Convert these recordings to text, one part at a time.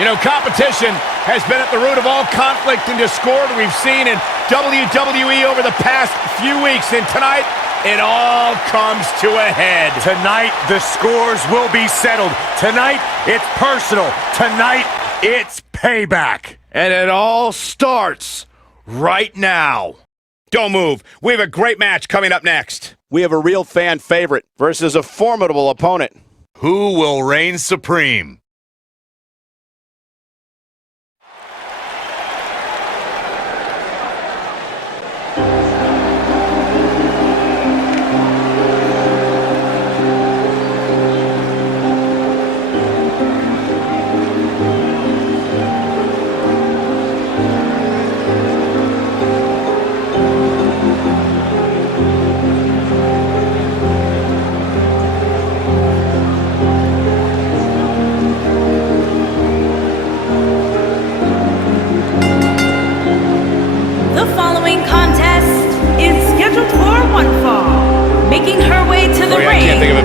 You know, competition has been at the root of all conflict and discord we've seen in WWE over the past few weeks. And tonight, it all comes to a head. Tonight, the scores will be settled. Tonight, it's personal. Tonight, it's payback. And it all starts right now. Don't move. We have a great match coming up next. We have a real fan favorite versus a formidable opponent. Who will reign supreme?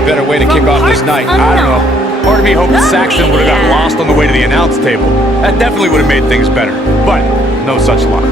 Better way to kick off this night. I don't know. Part of me hoped Saxton would have got lost on the way to the announce table. That definitely would have made things better. But no such luck.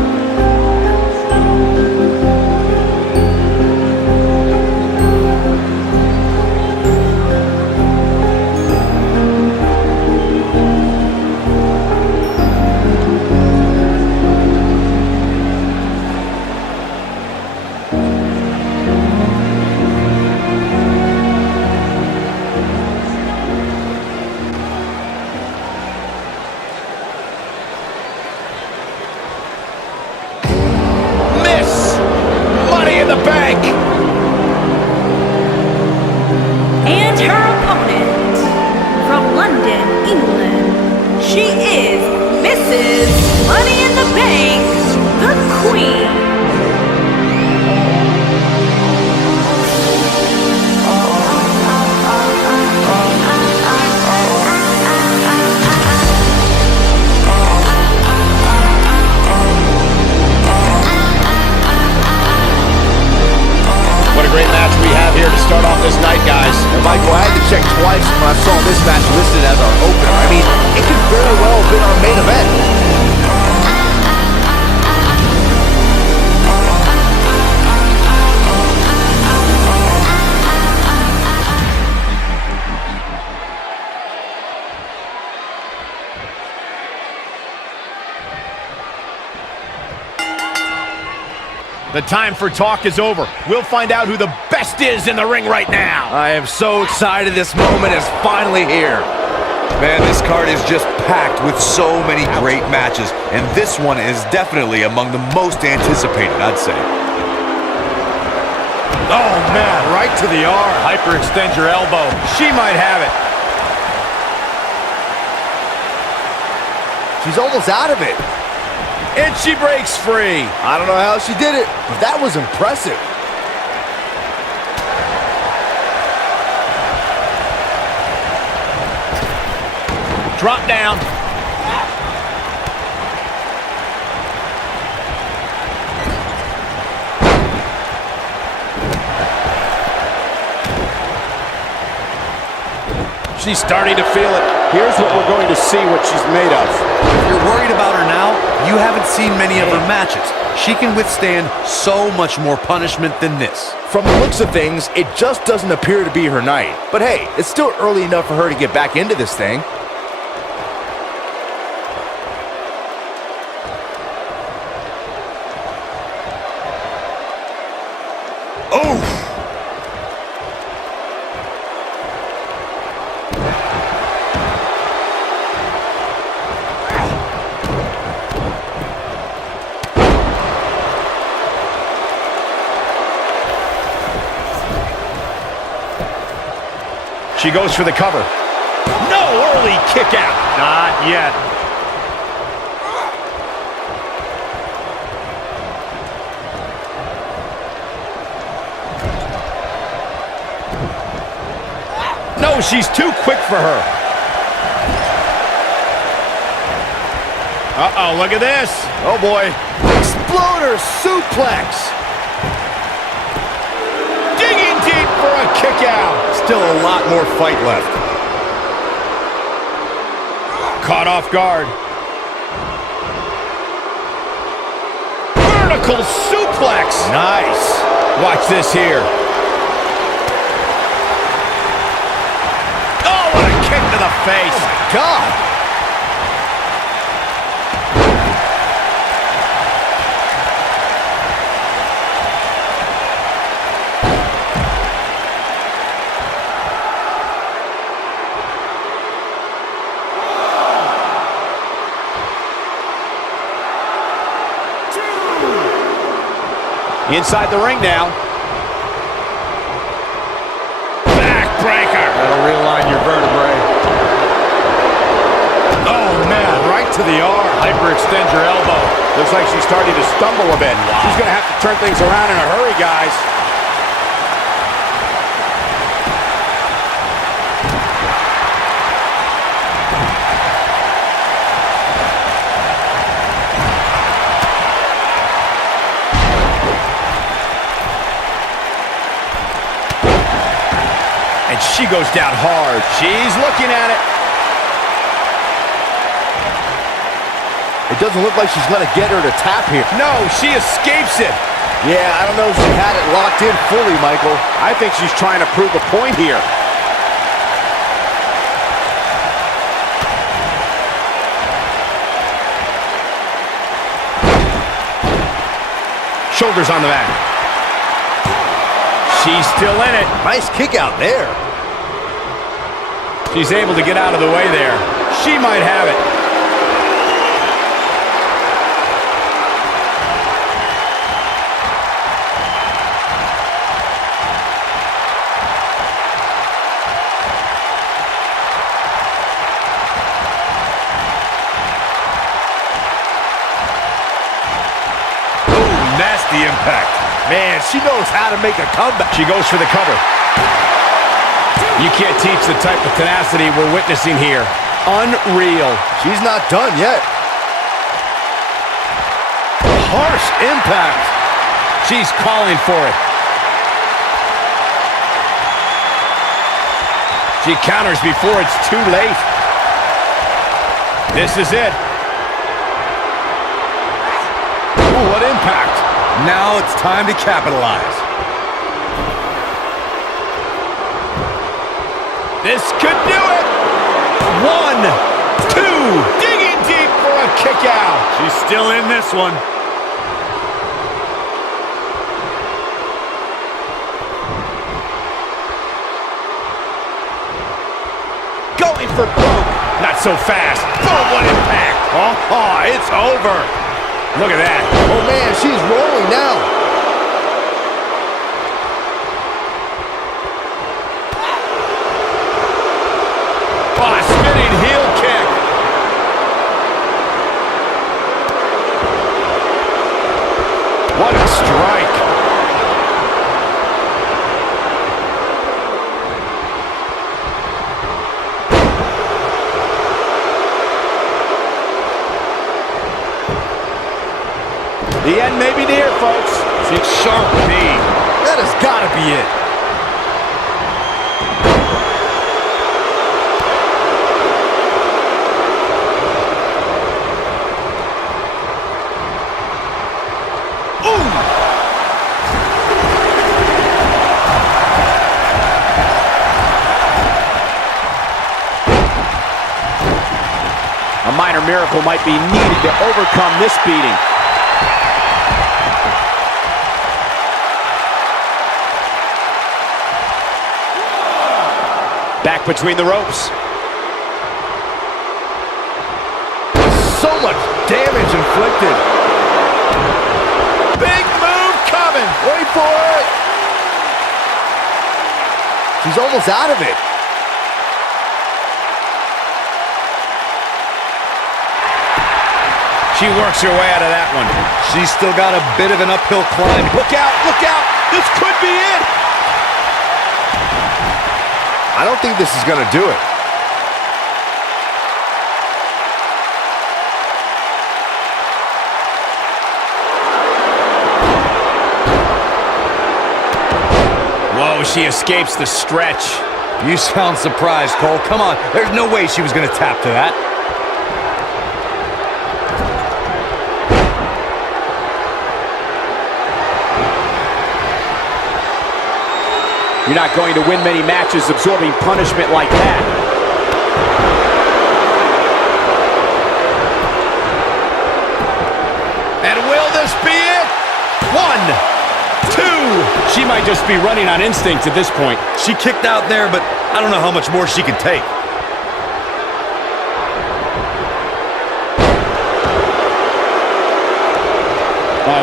And her opponent, from London, England, she is Mrs. Money in the Bank, the Queen. What a great match we have here to start off this night, guys. And Michael, I had to check twice when I saw this match listed as our opener. I mean, it could very well have been our main event. The time for talk is over. We'll find out who the best is in the ring right now. I am so excited this moment is finally here. Man, this card is just packed with so many great matches, and this one is definitely among the most anticipated, I'd say. Oh, man, right to the arm. Hyperextend your elbow. She might have it. She's almost out of it. And she breaks free. I don't know how she did it, but that was impressive. Drop down. She's starting to feel it. Here's what we're going to see what she's made of. If you're worried about her now, you haven't seen many of her matches. She can withstand so much more punishment than this. From the looks of things, it just doesn't appear to be her night. But hey, it's still early enough for her to get back into this thing. Oh! She goes for the cover. No, early kick out. Not yet. No, she's too quick for her. Uh-oh, look at this. Oh, boy. Exploder suplex. Digging deep for a kick out. Still a lot more fight left. caught off guard. Vertical suplex. Nice. Watch this here. Oh, what a kick to the face. Oh, my God. Inside the ring now. Backbreaker. That'll realign your vertebrae. Oh, man, right to the arm. Hyperextend your elbow. Looks like she's starting to stumble a bit. Wow. She's going to have to turn things around in a hurry, guys. And she goes down hard. She's looking at it. It doesn't look like she's going to get her to tap here. No, she escapes it. Yeah, I don't know if she had it locked in fully, Michael. I think she's trying to prove a point here. Shoulders on the mat. She's still in it. Nice kick out there. She's able to get out of the way there. She might have it. Ooh, nasty impact. Man, she knows how to make a comeback. She goes for the cover. You can't teach the type of tenacity we're witnessing here. Unreal. She's not done yet. Harsh impact. She's calling for it. She counters before it's too late. This is it. Ooh, what impact. Now it's time to capitalize. This could do it. 1, 2, digging deep for a kick out. She's still in this one. Going for broke. Not so fast. Boom, what impact. Oh, it's over. Look at that. Oh, man, she's rolling now. Oh, a spinning heel kick. What a strike. The end may be near, folks. She's sharp knee. That has got to be it. A minor miracle might be needed to overcome this beating. Back between the ropes. So much damage inflicted. Big move coming. Wait for it. She's almost out of it. She works her way out of that one. She's still got a bit of an uphill climb. Look out, look out. This could be it. I don't think this is going to do it. Whoa, she escapes the stretch. You sound surprised, Cole. Come on, there's no way she was going to tap to that. You're not going to win many matches absorbing punishment like that. And will this be it? 1, 2. She might just be running on instinct at this point. She kicked out there, but I don't know how much more she can take.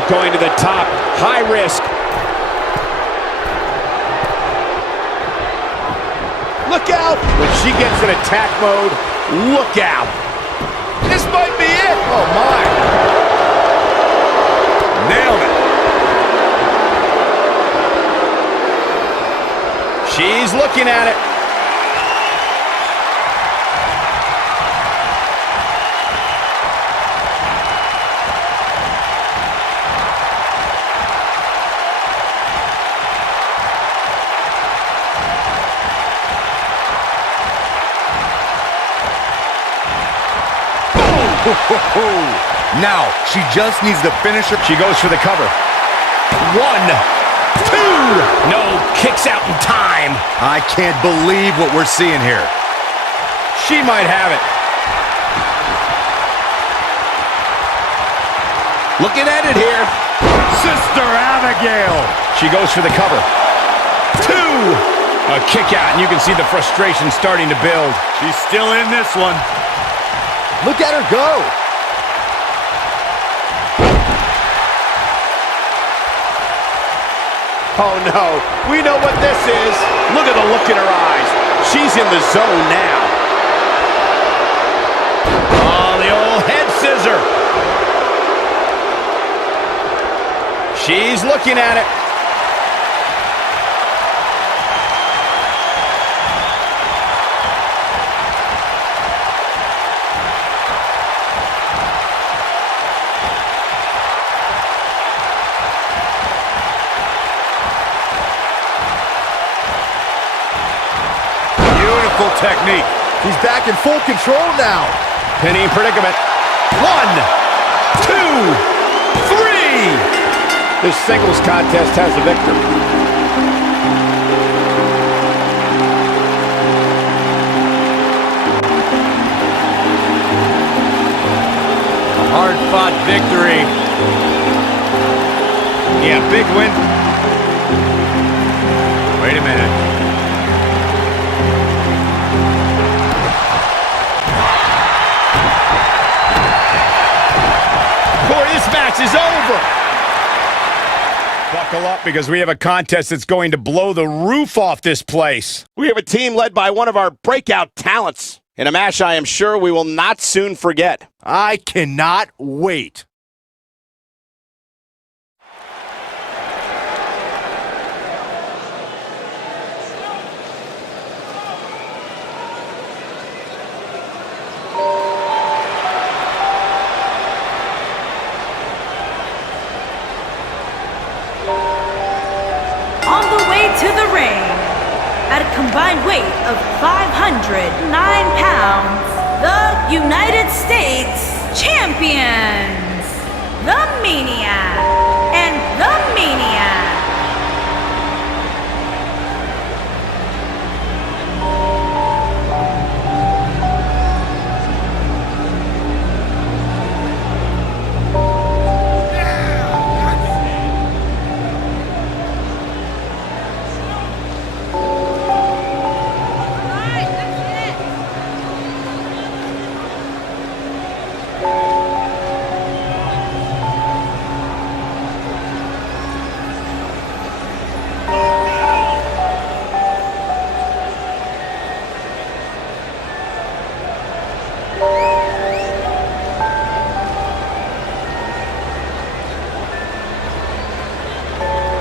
Going to the top, high risk. Look out! When she gets in attack mode, look out! This might be it! Oh, my! Nailed it! She's looking at it. Now, she just needs to finish her. She goes for the cover. 1, 2. No, kicks out in time. I can't believe what we're seeing here. She might have it. Looking at it here. Sister Abigail. She goes for the cover. 2. A kick out, and you can see the frustration starting to build. She's still in this one. Look at her go. Oh, no. We know what this is. Look at the look in her eyes. She's in the zone now. Oh, the old head scissor. She's looking at it. Technique. She's back in full control now. Penny in predicament. 1, 2, 3. This singles contest has a victor. A hard-fought victory. Yeah, big win. Wait a minute. This match is over. Buckle up, because we have a contest that's going to blow the roof off this place. We have a team led by one of our breakout talents in a match I am sure we will not soon forget. I cannot wait. To the ring, at a combined weight of 509 pounds, the United States Champions, the Maniac and the Maniac.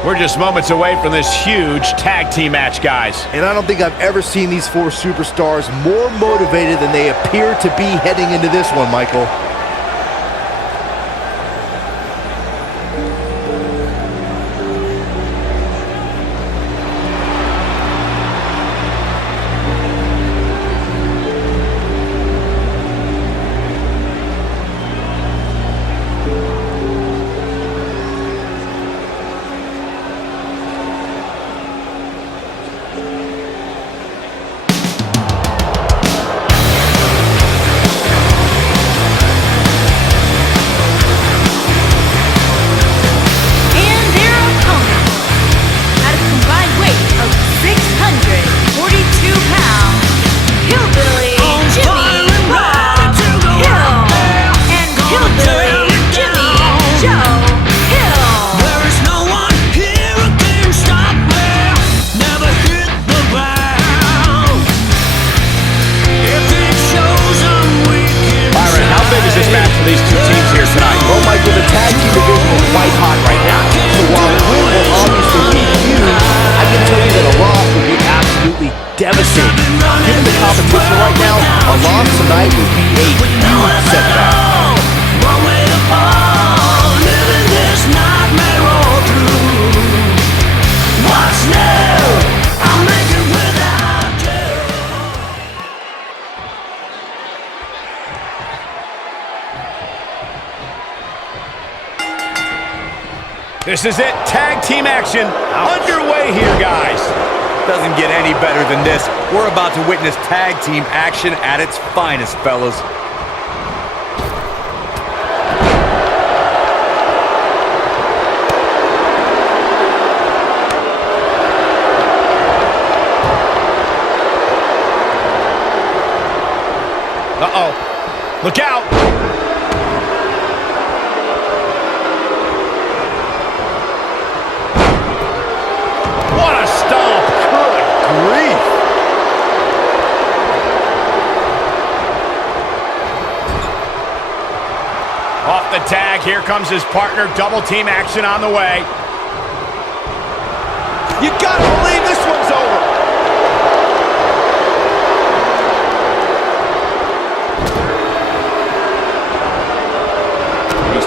We're just moments away from this huge tag team match, guys. And I don't think I've ever seen these four superstars more motivated than they appear to be heading into this one, Michael. This is it. Tag team action underway here, guys. Doesn't get any better than this. We're about to witness tag team action at its finest, fellas. Uh-oh. Look out. What a stomp. Good grief. Off the tag. Here comes his partner. Double team action on the way. You gotta believe this one's over.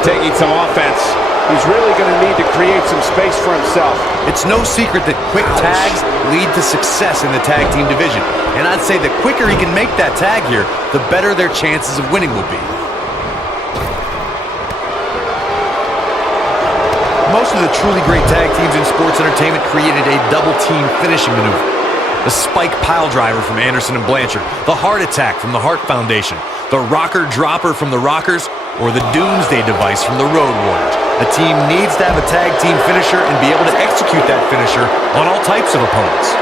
Taking some offense. He's really going to need to create some space for himself. It's no secret that quick tags lead to success in the tag team division. And I'd say the quicker he can make that tag here, the better their chances of winning will be. Most of the truly great tag teams in sports entertainment created a double team finishing maneuver. The spike pile driver from Anderson and Blanchard, the heart attack from the Hart Foundation, the rocker dropper from the Rockers, or the Doomsday device from the Road Warriors. A team needs to have a tag team finisher and be able to execute that finisher on all types of opponents.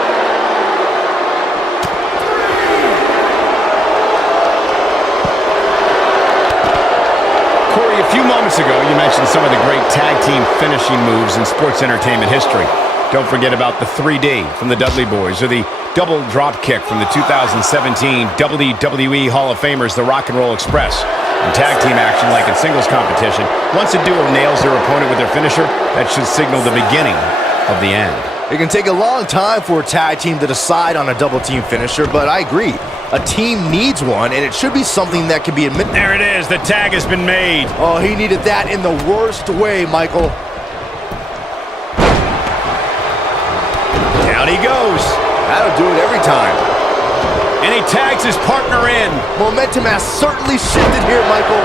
Corey, a few moments ago, you mentioned some of the great tag team finishing moves in sports entertainment history. Don't forget about the 3D from the Dudley Boys, or the double drop kick from the 2017 WWE Hall of Famers, the Rock and Roll Express. In tag team action, like in singles competition, once a duo nails their opponent with their finisher, that should signal the beginning of the end. It can take a long time for a tag team to decide on a double team finisher, but I agree. A team needs one, and it should be something that can be admitted. There it is. The tag has been made. Oh, he needed that in the worst way, Michael. Down he goes. That'll do it every time. And he tags his partner in. Momentum has certainly shifted here, Michael.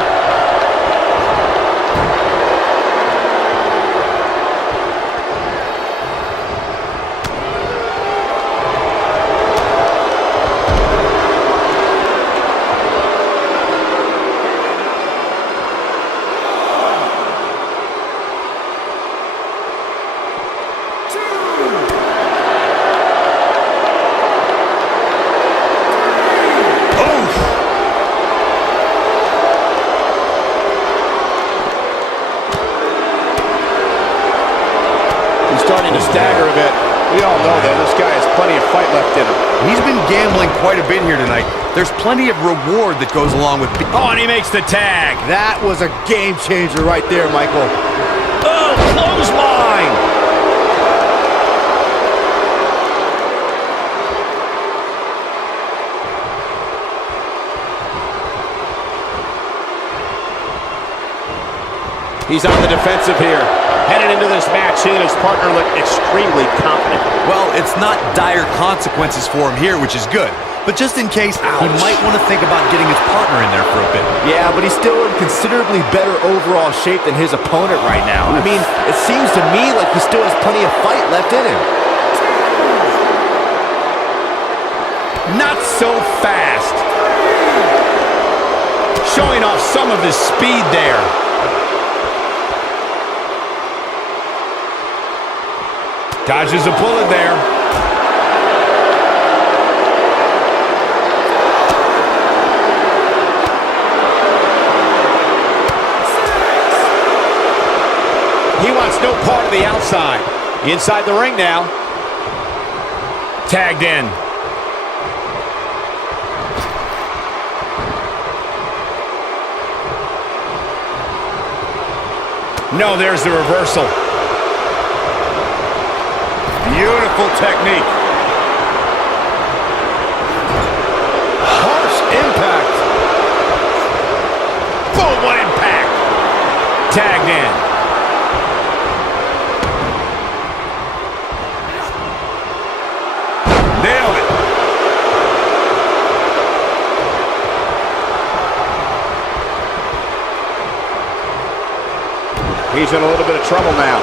Starting to stagger a bit. We all know, though, this guy has plenty of fight left in him. He's been gambling quite a bit here tonight. There's plenty of reward that goes along with... Oh, and he makes the tag. That was a game changer right there, Michael. Oh, clothesline. He's on the defensive here. Headed into this match, he and his partner look extremely confident. Well, it's not dire consequences for him here, which is good. But just in case, he might want to think about getting his partner in there for a bit. Yeah, but he's still in considerably better overall shape than his opponent right now. I mean, it seems to me like he still has plenty of fight left in him. Not so fast. Showing off some of his speed there. Dodges a bullet there. He wants no part of the outside. Inside the ring now. Tagged in. No, there's the reversal. Beautiful technique. Harsh impact. Boom, what impact. Tagged in. Nailed it. He's in a little bit of trouble now.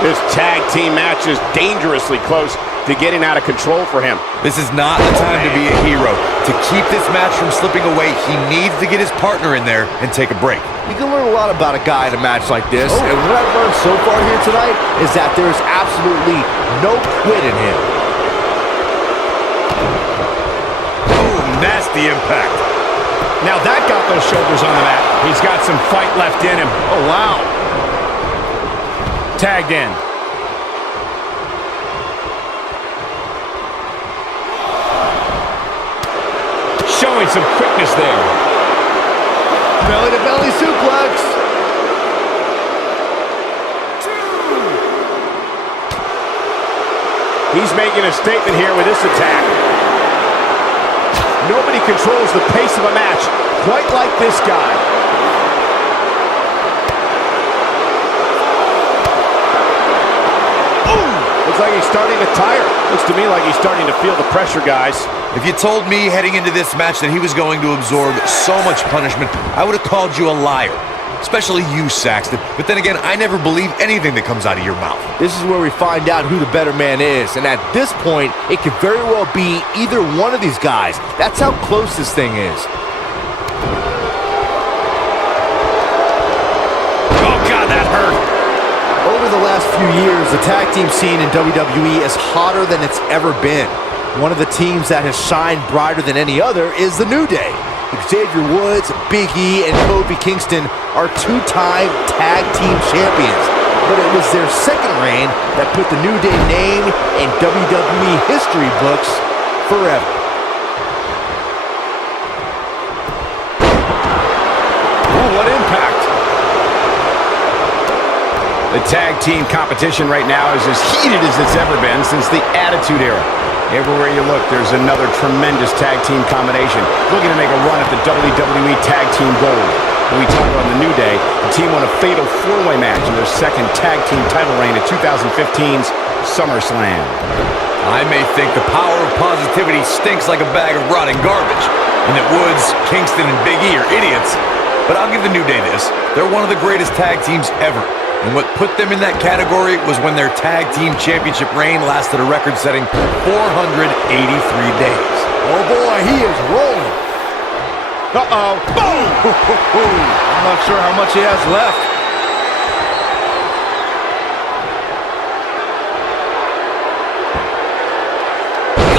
This tag team match is dangerously close to getting out of control for him. This is not the time to be a hero. To keep this match from slipping away, he needs to get his partner in there and take a break. You can learn a lot about a guy in a match like this, and what I've learned so far here tonight is that there is absolutely no quit in him. Oh, nasty impact. Now that got those shoulders on the mat. He's got some fight left in him. Oh, wow. Tagged in. Showing some quickness there. Belly-to-belly suplex. He's making a statement here with this attack. Nobody controls the pace of a match quite like this guy. Looks like he's starting to tire. Looks to me like he's starting to feel the pressure, guys. If you told me heading into this match that he was going to absorb so much punishment, I would have called you a liar. Especially you, Saxton. But then again, I never believe anything that comes out of your mouth. This is where we find out who the better man is, and at this point, it could very well be either one of these guys. That's how close this thing is. Oh, God, that hurt. Over the last few years, the tag team scene in WWE is hotter than it's ever been. One of the teams that has shined brighter than any other is the New Day. Xavier Woods, Big E, and Kofi Kingston are two-time tag team champions. But it was their second reign that put the New Day name in WWE history books forever. Oh, what impact. The tag team competition right now is as heated as it's ever been since the Attitude Era. Everywhere you look, there's another tremendous tag team combination looking to make a run at the WWE Tag Team Gold. When we talk about the New Day, the team won a fatal four-way match in their second tag team title reign at 2015's SummerSlam. I may think the power of positivity stinks like a bag of rotting garbage, and that Woods, Kingston, and Big E are idiots, but I'll give the New Day this. They're one of the greatest tag teams ever. And what put them in that category was when their tag team championship reign lasted a record-setting 483 days. Oh boy, he is rolling. Uh-oh. Boom! I'm not sure how much he has left.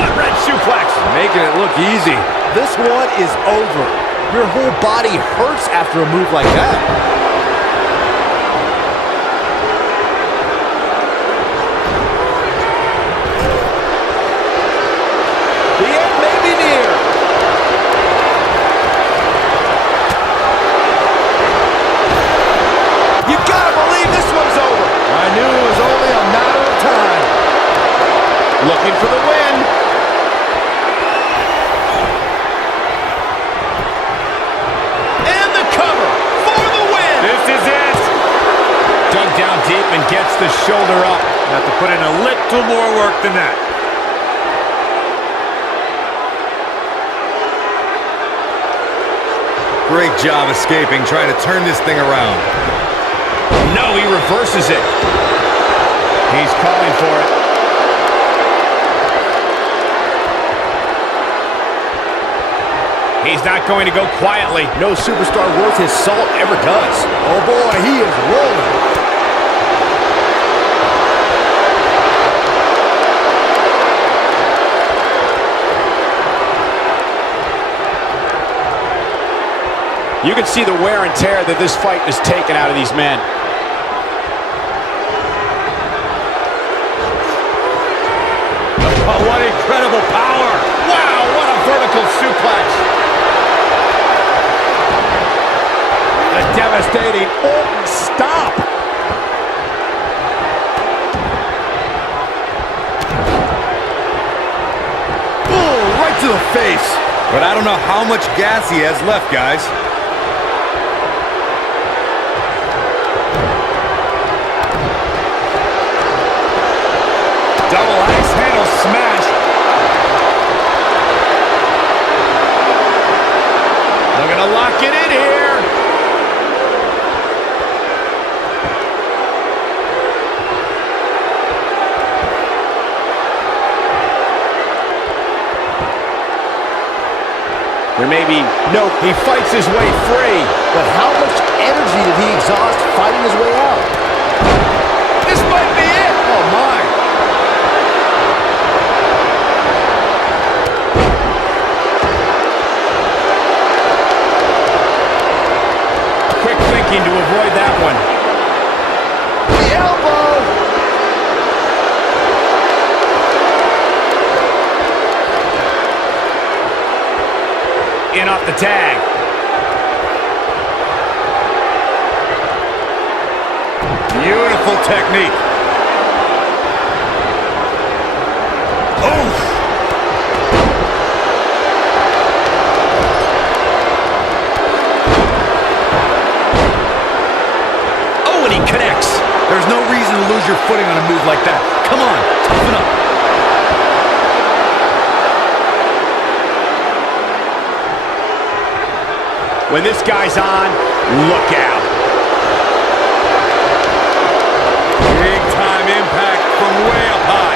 Gut-wrench suplex. Making it look easy. This one is over. Your whole body hurts after a move like that. Looking for the win. And the cover for the win. This is it. Dug down deep and gets the shoulder up. Have to put in a little more work than that. Great job escaping, trying to turn this thing around. No, he reverses it. He's calling for it. He's not going to go quietly. No superstar worth his salt ever does. Oh boy, he is rolling. You can see the wear and tear that this fight has taken out of these men. Oh, what incredible power. Wow, what a vertical suplex. A devastating stop. Boom, right to the face. But I don't know how much gas he has left, guys. Double axe handle smash. They're going to lock it in here. There may be no... He fights his way free. But how much energy did he exhaust fighting his way out? This might be it. Oh, my. Quick thinking to avoid that one. The elbow! In off the tag. Beautiful technique. Oh! Oh, and he connects. There's no reason to lose your footing on a move like that. Come on, toughen up. When this guy's on, look out. Big time impact from way up high.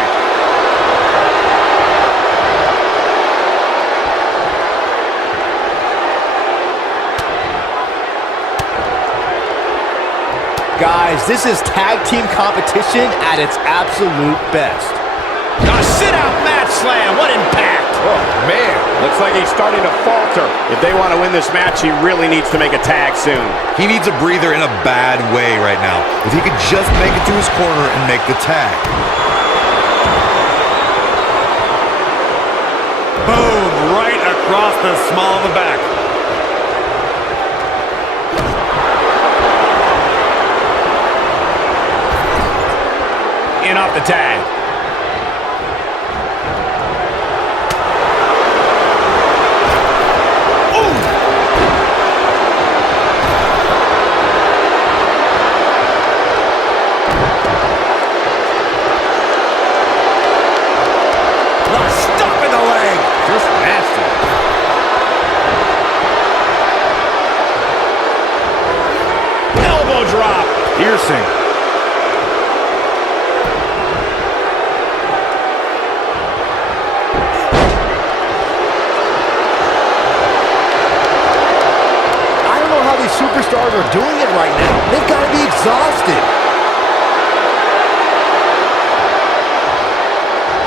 Guys, this is tag team competition at its absolute best. A sit-out match slam. What impact. Oh, man. Looks like he's starting to falter. If they want to win this match, he really needs to make a tag soon. He needs a breather in a bad way right now. If he could just make it to his corner and make the tag. Boom, right across the small of the back. In off the tag. Piercing. I don't know how these superstars are doing it right now. They've got to be exhausted.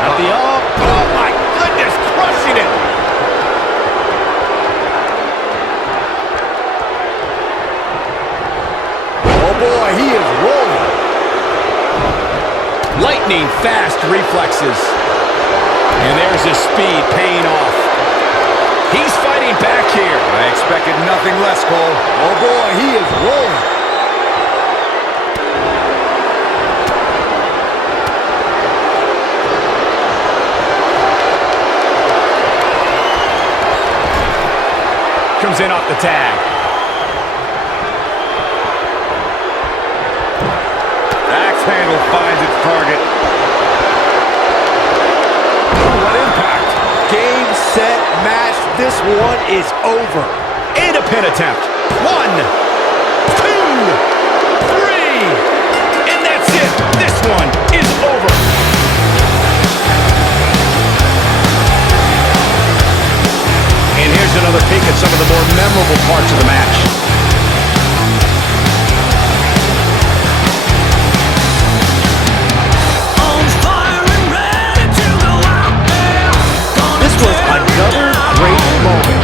At the up. Oh, my goodness. Crushing it. Boy, he is rolling. Lightning fast reflexes. And there's his speed paying off. He's fighting back here. I expected nothing less, Cole. Oh boy, he is rolling. Comes in off the tag. Handle finds its target. Oh, what impact. Game, set, match. This one is over. And a pin attempt. 1, 2, 3. And that's it. This one is over. And here's another peek at some of the more memorable parts of the match. Another great moment.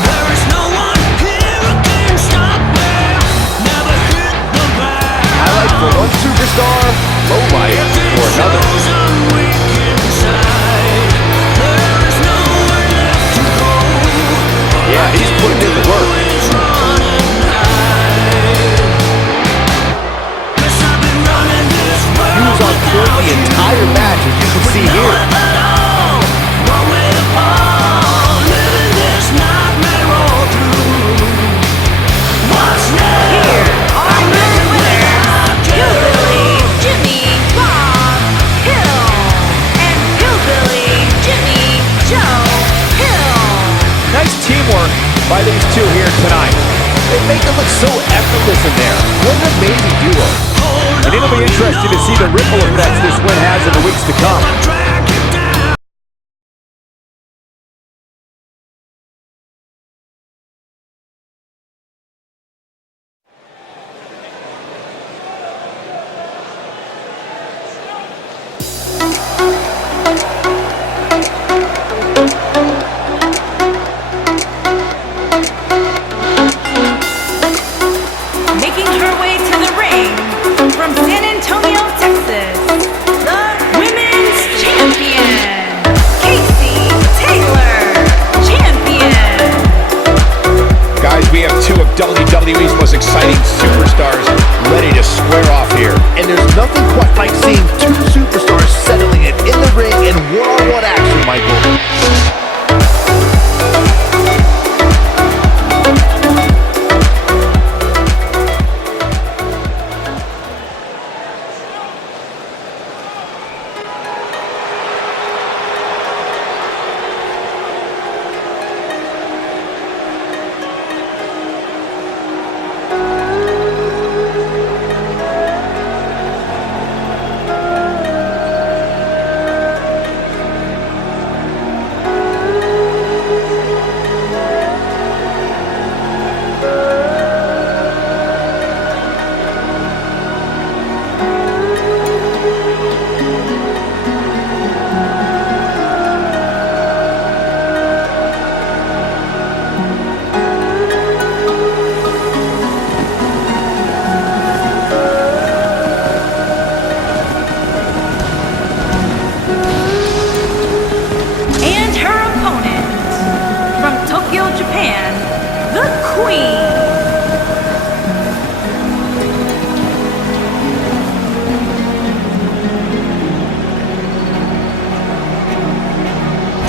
There is no one here who can stop me. Never hit the ground. Highlight for one superstar, low light for another. Yeah, he's putting in the work. He was on point the entire match, as you can see here. By these two here tonight. They make it look so effortless in there. What an amazing duo. And it'll be interesting to see the ripple effects this win has in the weeks to come. most exciting superstars ready to square off here. And there's nothing quite like seeing two superstars settling it in the ring in one-on-one action, Michael.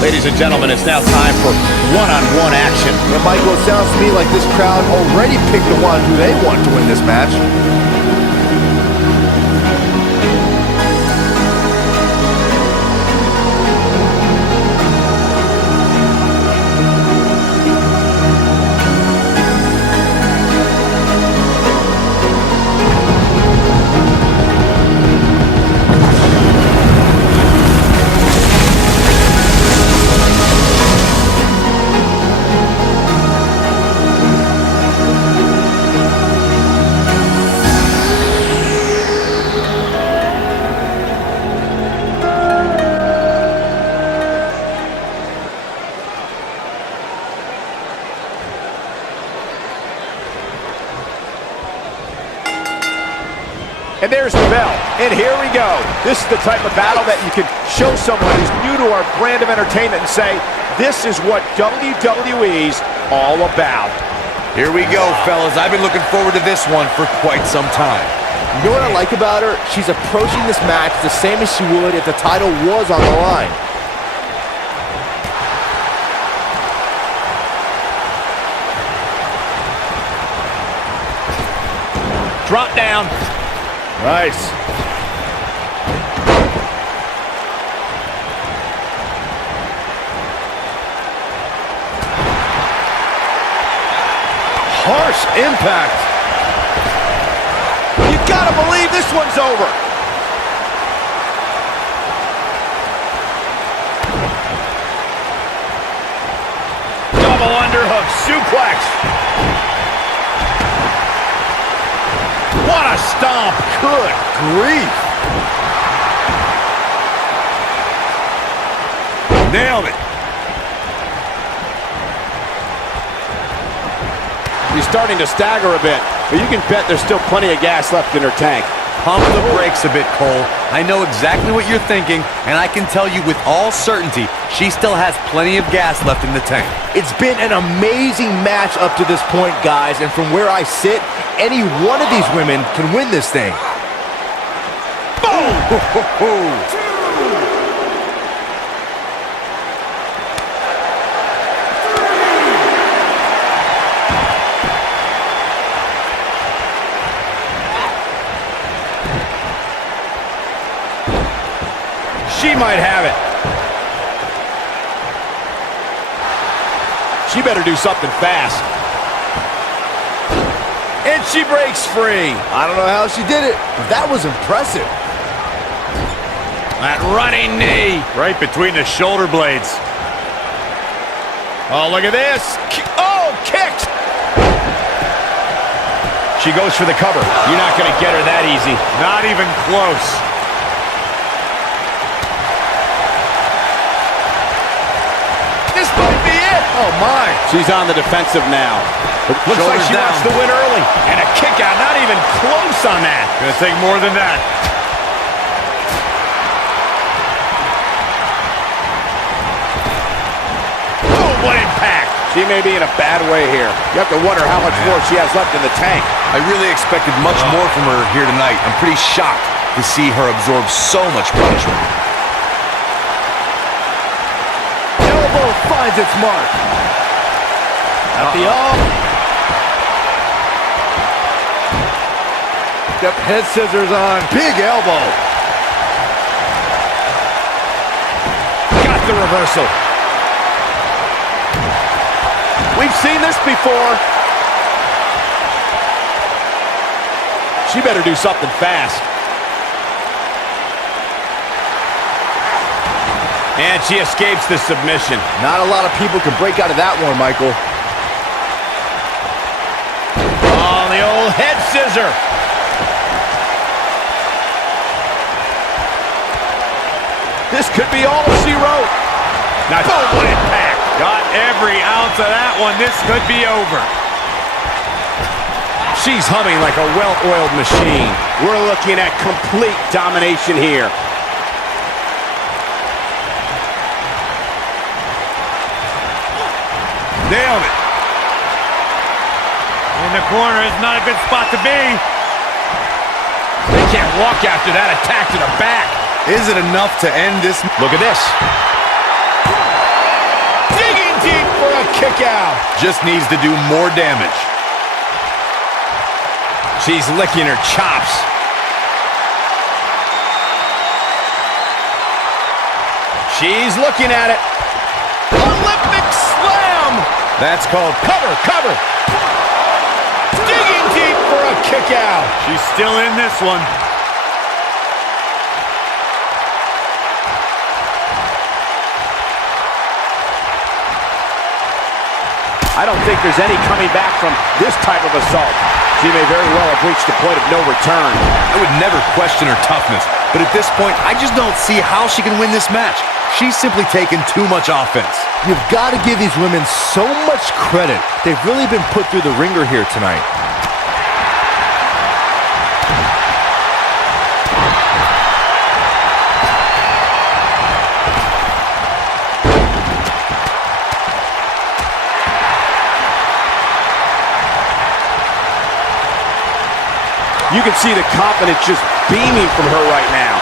Ladies and gentlemen, it's now time for one-on-one action. And Michael, it sounds to me like this crowd already picked the one who they want to win this match. And there's the bell. And here we go. This is the type of battle that you can show someone who's new to our brand of entertainment and say, this is what WWE's all about. Here we go, fellas. I've been looking forward to this one for quite some time. You know what I like about her? She's approaching this match the same as she would if the title was on the line. Drop down. Nice. Harsh impact. You gotta believe this one's over. Double underhook suplex. What a stomp. Good grief. Nailed it. She's starting to stagger a bit, but you can bet there's still plenty of gas left in her tank. Pump the brakes a bit, Cole. I know exactly what you're thinking, and I can tell you with all certainty, she still has plenty of gas left in the tank. It's been an amazing match up to this point, guys, and from where I sit, any one of these women can win this thing. Boom! She might have it. She better do something fast. And she breaks free. I don't know how she did it, but that was impressive. That running knee. Right between the shoulder blades. Oh, look at this. Oh, kicked. She goes for the cover. You're not going to get her that easy. Not even close. This might be it. Oh, my. She's on the defensive now. Looks like she wants to win early. And a kick out, not even close on that. Gonna take more than that. Oh, what impact. She may be in a bad way here. You have to wonder how much more she has left in the tank. I really expected much more from her here tonight. I'm pretty shocked to see her absorb so much punishment. Elbow finds its mark. At the arm. Got head scissors on. Big elbow. Got the reversal. We've seen this before. She better do something fast. And she escapes the submission. Not a lot of people can break out of that one, Michael. Oh, the old head scissor. This could be all she wrote. Nice. Boom, what impact. Got every ounce of that one. This could be over. She's humming like a well-oiled machine. We're looking at complete domination here. Nailed it. In the corner is not a good spot to be. They can't walk after that attack to the back. Is it enough to end this? Look at this. Digging deep for a kick out. Just needs to do more damage. She's licking her chops. She's looking at it. Olympic slam. That's called Cover, cover. Digging deep for a kick out. She's still in this one. I don't think there's any coming back from this type of assault. She may very well have reached the point of no return. I would never question her toughness, but at this point, I just don't see how she can win this match. She's simply taken too much offense. You've got to give these women so much credit. They've really been put through the ringer here tonight. You can see the confidence just beaming from her right now.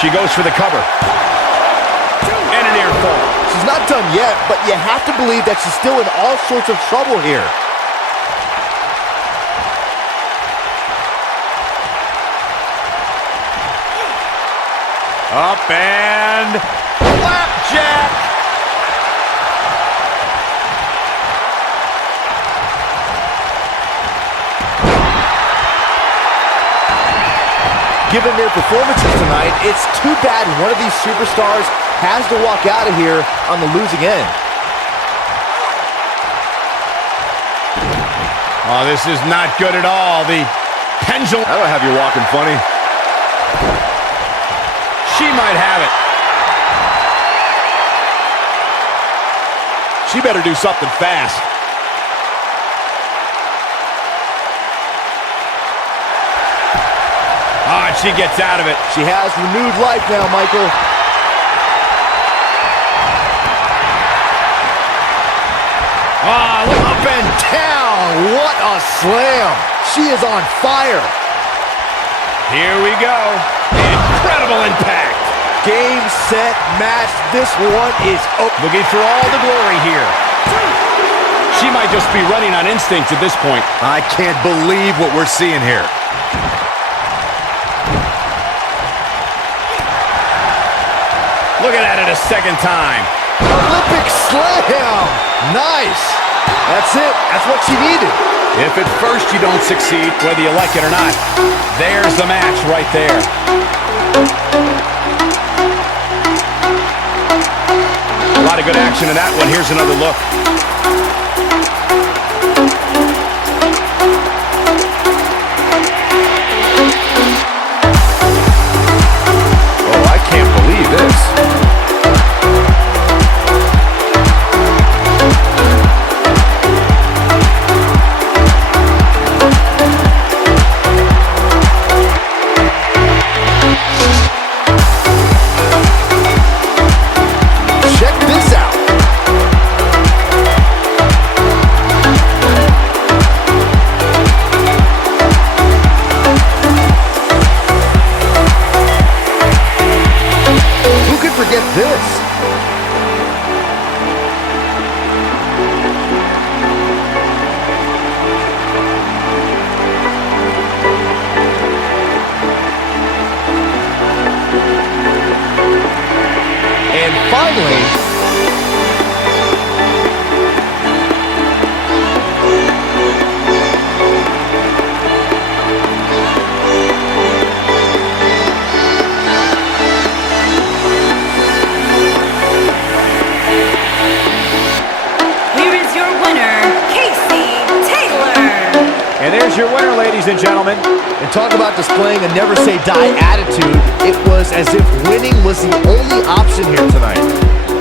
She goes for the cover. And an ear fall. She's not done yet, but you have to believe that she's still in all sorts of trouble here. Up and Flapjack! Given their performances tonight, it's too bad one of these superstars has to walk out of here on the losing end. Oh, this is not good at all. The pendulum. That'll have you walking funny. She might have it. She better do something fast. Ah, she gets out of it. She has renewed life now, Michael. Up and down. What a slam. She is on fire. Here we go. Incredible impact. Game, set, match. This one is open. Looking for all the glory here. She might just be running on instinct at this point. I can't believe what we're seeing here. Looking at it a second time. Olympic slam. Nice. That's it. That's what she needed. If at first you don't succeed, whether you like it or not, there's the match right there. A lot of good action in that one. Here's another look. Oh, I can't believe this. is your winner, ladies and gentlemen. And talk about displaying a never-say-die attitude. It was as if winning was the only option here tonight.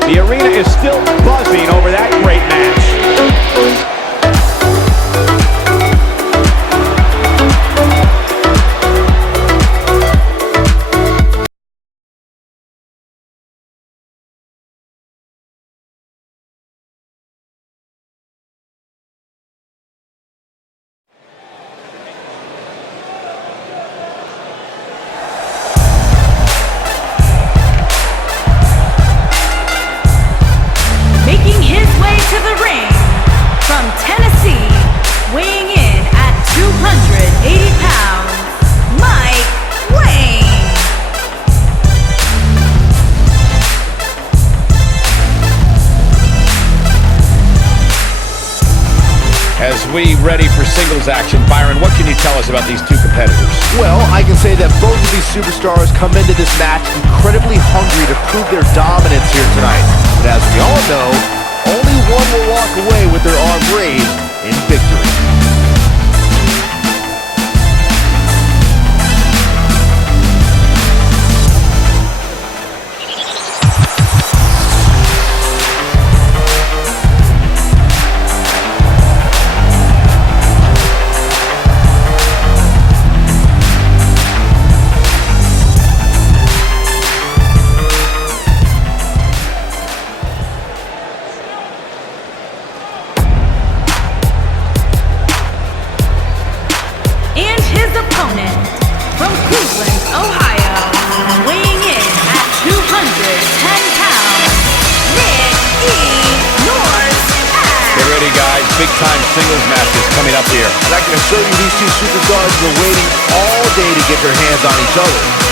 The arena is still buzzing over that great match. Making his way to the ring from Tennessee, weighing in at 280 pounds, Mike Wayne. As we ready for singles action, Byron, what can you tell us about these two competitors? Well, I can say that both of these superstars come into this match incredibly hungry to prove their dominance here tonight. But as we all know, only one will walk away with their arm raised in victory. And his opponent from Cleveland, Ohio, weighing in at 210 pounds, Nicky. Get ready, guys. Big-time singles matches coming up here. And I can assure you these two superstars were waiting all day to get their hands on each other.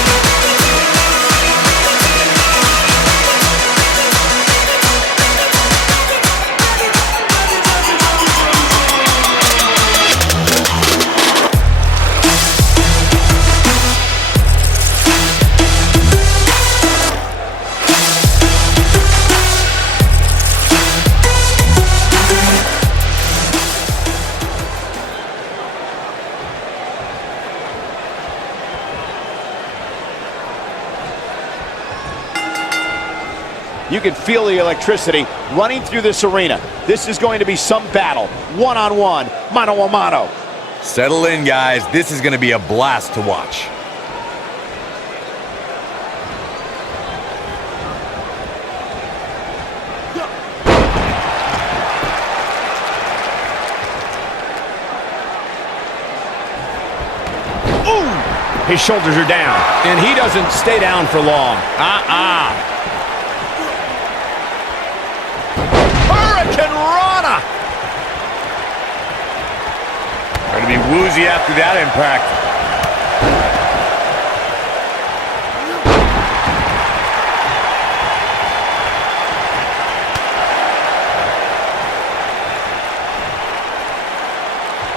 You can feel the electricity running through this arena. This is going to be some battle. One-on-one, mano-a-mano. Settle in, guys. This is going to be a blast to watch. Ooh! His shoulders are down, and he doesn't stay down for long. Hurricane Rana! Going to be woozy after that impact.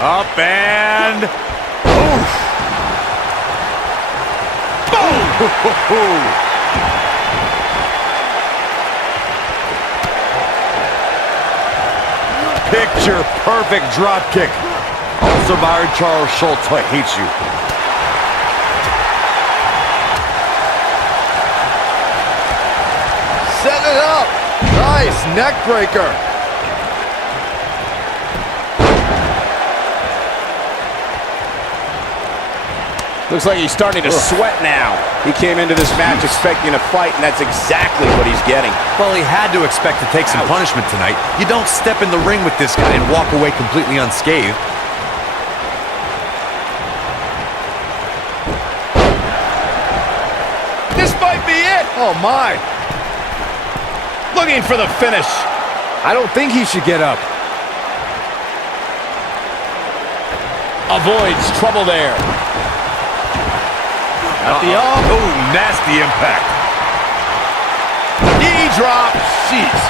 Up and... Oof! Boom! Picture perfect drop kick. Also by Charles Schultz, I hate you. Set it up. Nice neck breaker. Looks like he's starting to sweat now. He came into this match expecting a fight, and that's exactly what he's getting. Well, he had to expect to take some punishment tonight. You don't step in the ring with this guy and walk away completely unscathed. This might be it. Oh, my. Looking for the finish. I don't think he should get up. Avoids trouble there. At the arm. Oh, nasty impact. Knee drop. Jeez.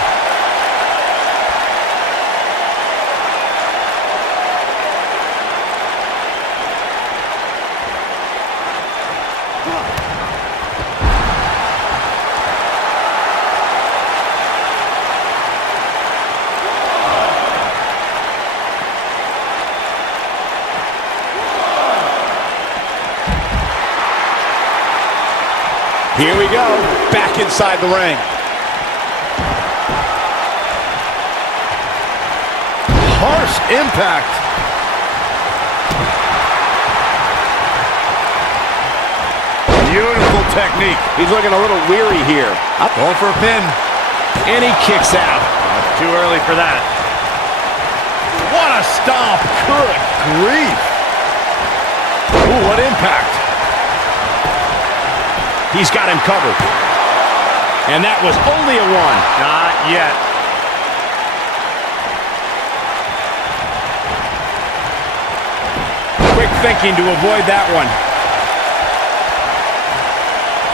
Here we go, back inside the ring. Harsh impact. Beautiful technique. He's looking a little weary here. Going for a pin. And he kicks out. Too early for that. What a stomp. Good grief. Ooh, what impact. He's got him covered. And that was only a one. Not yet. Quick thinking to avoid that one.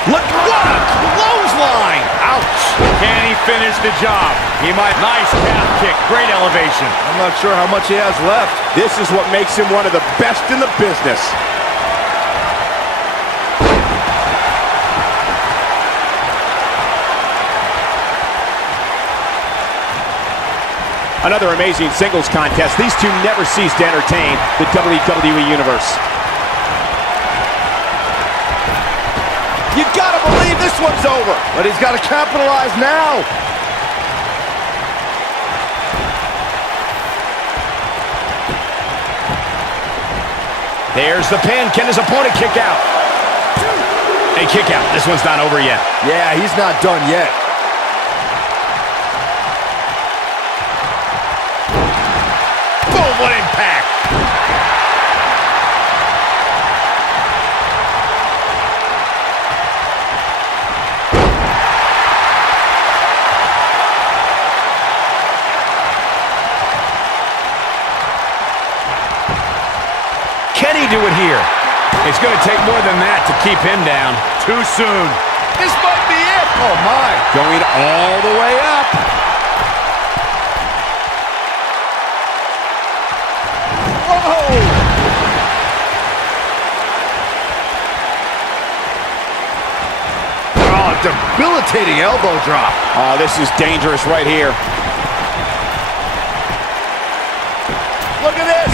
Look, what a clothesline. Ouch. Can he finish the job? He might. Nice calf kick. Great elevation. I'm not sure how much he has left. This is what makes him one of the best in the business. Another amazing singles contest. These two never cease to entertain the WWE Universe. You gotta believe this one's over. But he's got to capitalize now. There's the pin. Can his opponent kick out? A kick out. This one's not over yet. Yeah, he's not done yet. Boom, what impact. Can he do it here? It's going to take more than that to keep him down. Too soon. This might be it. Oh, my. Going all the way up. Whoa! Oh, debilitating elbow drop. Oh, this is dangerous right here. Look at this.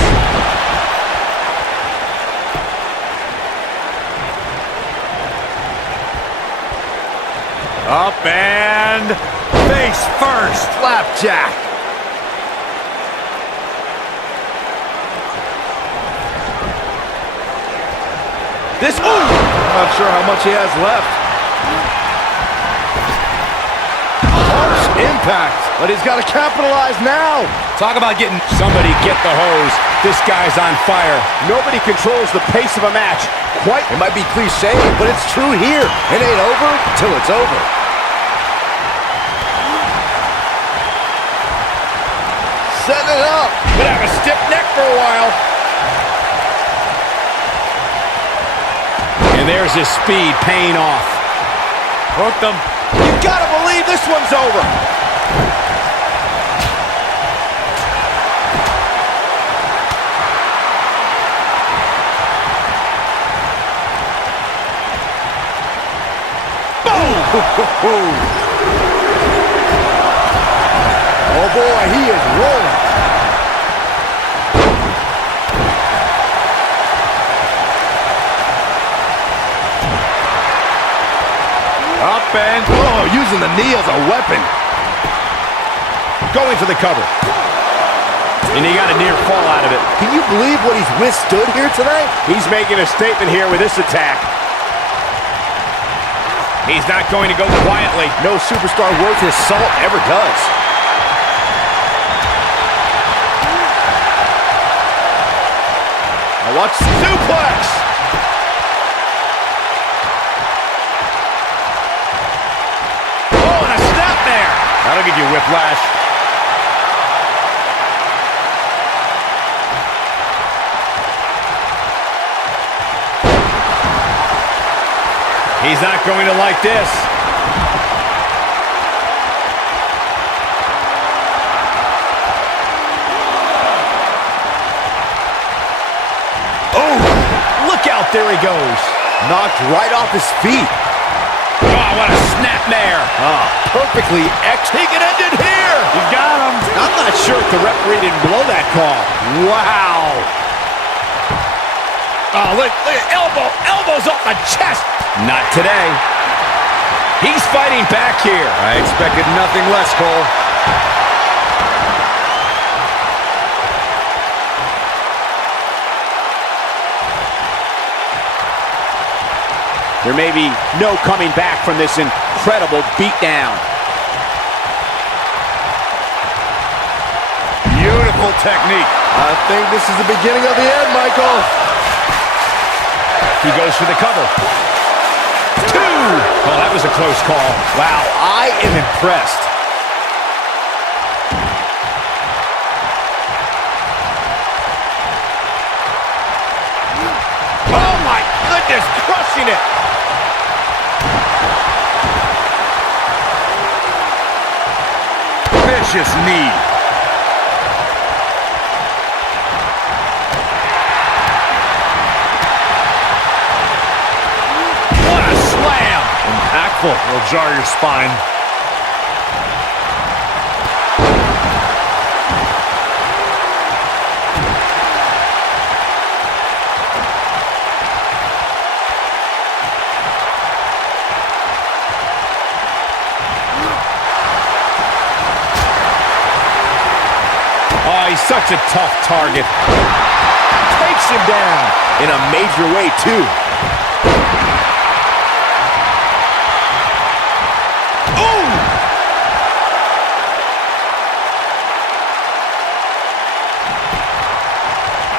Up and face first. Flapjack. This, ooh! I'm not sure how much he has left. Harsh impact. But he's got to capitalize now. Talk about getting... Somebody get the hose. This guy's on fire. Nobody controls the pace of a match quite. It might be cliche, but it's true here. It ain't over till it's over. Setting it up. Gonna have a stiff neck for a while. And there's his speed paying off. Hooked him. You gotta believe this one's over. Oh boy, he is rolling. Up and... Oh, using the knee as a weapon. Going for the cover. And he got a near fall out of it. Can you believe what he's withstood here tonight? He's making a statement here with this attack. He's not going to go quietly. No superstar worth his salt ever does. Now watch suplex. Oh, and a snap there. That'll give you whiplash. He's not going to like this. Oh, look out, there he goes. Knocked right off his feet. Oh, what a snapmare. Perfectly He can end it here. You got him. I'm not sure if the referee didn't blow that call. Wow. Oh, look, elbows off the chest. Not today. He's fighting back here. I expected nothing less, Cole. There may be no coming back from this incredible beatdown. Beautiful technique. I think this is the beginning of the end, Michael. He goes for the cover. 2! Well, that was a close call. Wow, I am impressed. Oh my goodness, crushing it. Vicious knee. What a slam. Impactful. Will jar your spine. Oh, he's such a tough target. Takes him down in a major way, too. Ooh!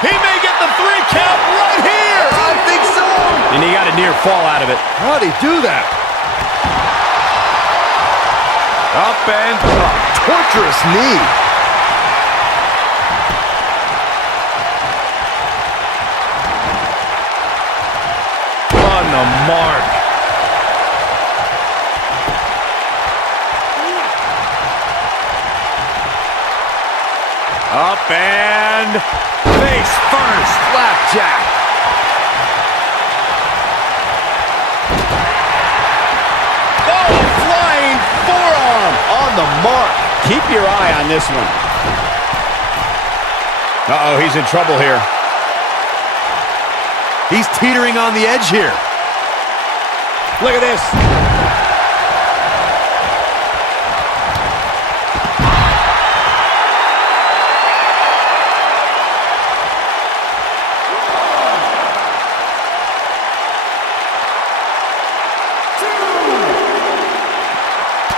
He may get the 3 count right here. I think so. And he got a near fall out of it. How'd he do that? Up and up. Torturous knee. On the mark. Up and face first. Flapjack. Oh, a flying forearm. On the mark. Keep your eye on this one. Uh-oh, he's in trouble here. He's teetering on the edge here. Look at this.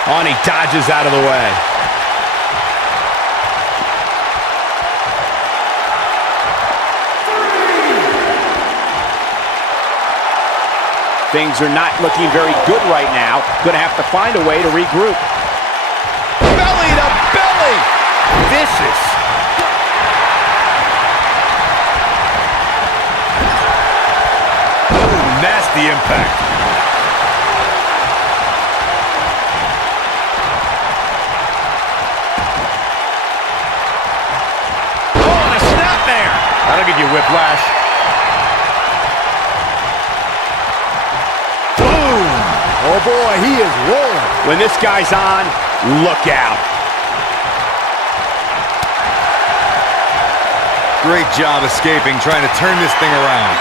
Oh, and he dodges out of the way. Things are not looking very good right now. Gonna have to find a way to regroup. Belly to belly. Vicious. Ooh, nasty impact. Oh, and a snap there. That'll give you whiplash. Oh, boy, he is rolling. When this guy's on, look out. Great job escaping, trying to turn this thing around.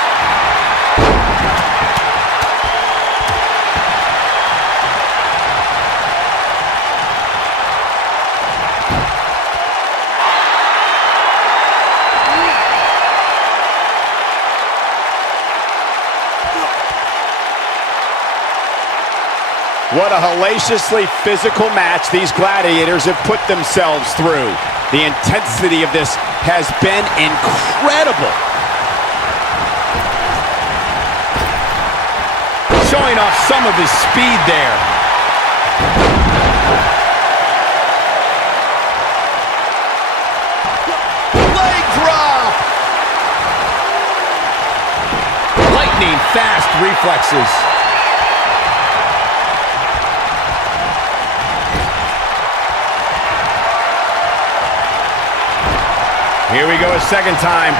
What a hellaciously physical match these gladiators have put themselves through. The intensity of this has been incredible. Showing off some of his speed there. Leg drop. Lightning fast reflexes. Here we go a second time.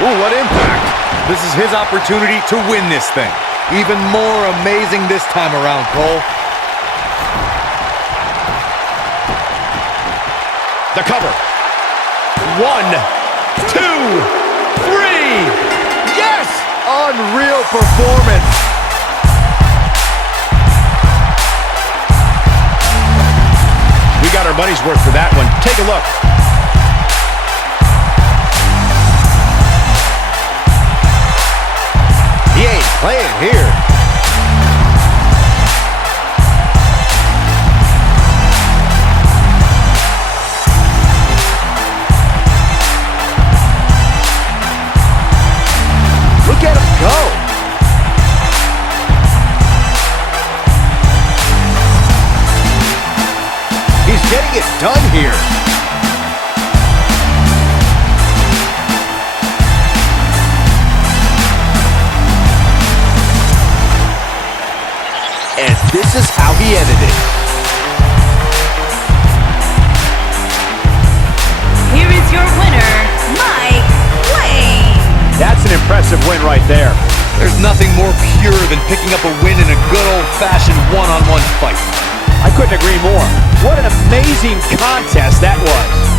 Ooh, what impact. This is his opportunity to win this thing. Even more amazing this time around, Cole. The cover. 1, 2, 3. Yes! Unreal performance. We got our money's worth for that one. Take a look. He ain't playing here. Look at him go. He's getting it done here. And this is how he ended it. Here is your winner, Mike Wayne. That's an impressive win right there. There's nothing more pure than picking up a win in a good old-fashioned one-on-one fight. I couldn't agree more. What an amazing contest that was.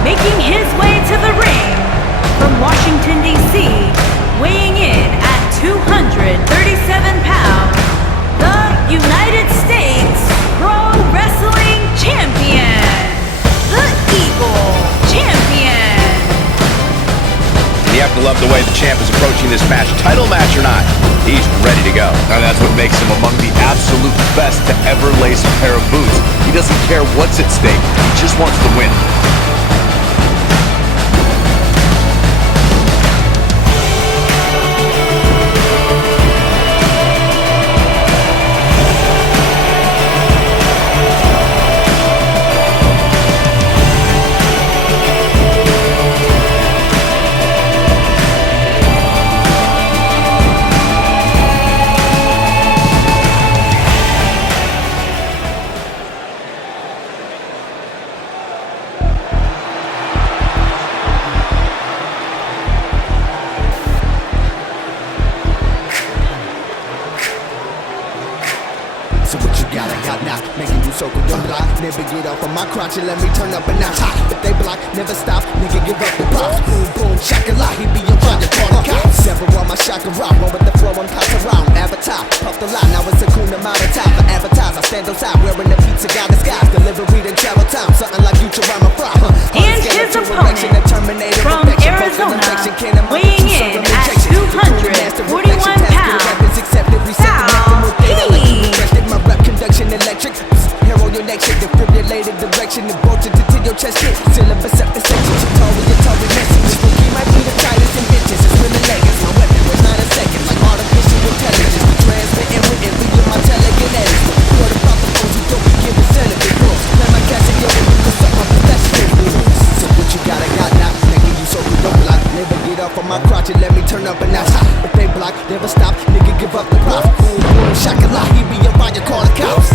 Making his way to the ring from Washington, D.C., weighing in at 237 pounds, the United States Pro Wrestling Champion, the Eagle Champion. You have to love the way the champ is approaching this match. Title match or not, he's ready to go. And that's what makes him among the absolute best to ever lace a pair of boots. He doesn't care what's at stake. He just wants to win. So what you got, I got now. Making you circle the block. Never get off of my crotch and let me turn up a notch. If they block, never stop. Nigga, give up the props. Boom, boom, shaka-la. He be on fire, call the cops. Several on my shaka rock. One with the flow, I'm tossed around. Avatar, puff the line. Now it's a cool amount of time for advertise. I stand outside wearing the pizza guy disguise. Delivery and travel time. Something like Futurama fry. And his opponent from Arizona, weighing in at 241 pounds, Saheed. My rap conduction electric. Hair on your neck, shake defibrillated direction. The voltage into your chest hit. Syllabus up the section. Your message. This rookie might be the tightest in bitches. It's really leggings. My weapon was 9 seconds. Like artificial intelligence. We transmitting with it via my telekinetics. What about the fools who don't be giving senators rules? Now my Casio will suck my professional rules. So what you got, I got now. Making you so we don't block. Never get off on my crotch and let me turn up a notch. If they block, never stop. Nigga, give up the props. Boom, boom, shaka-la. He be on fire, call the cops.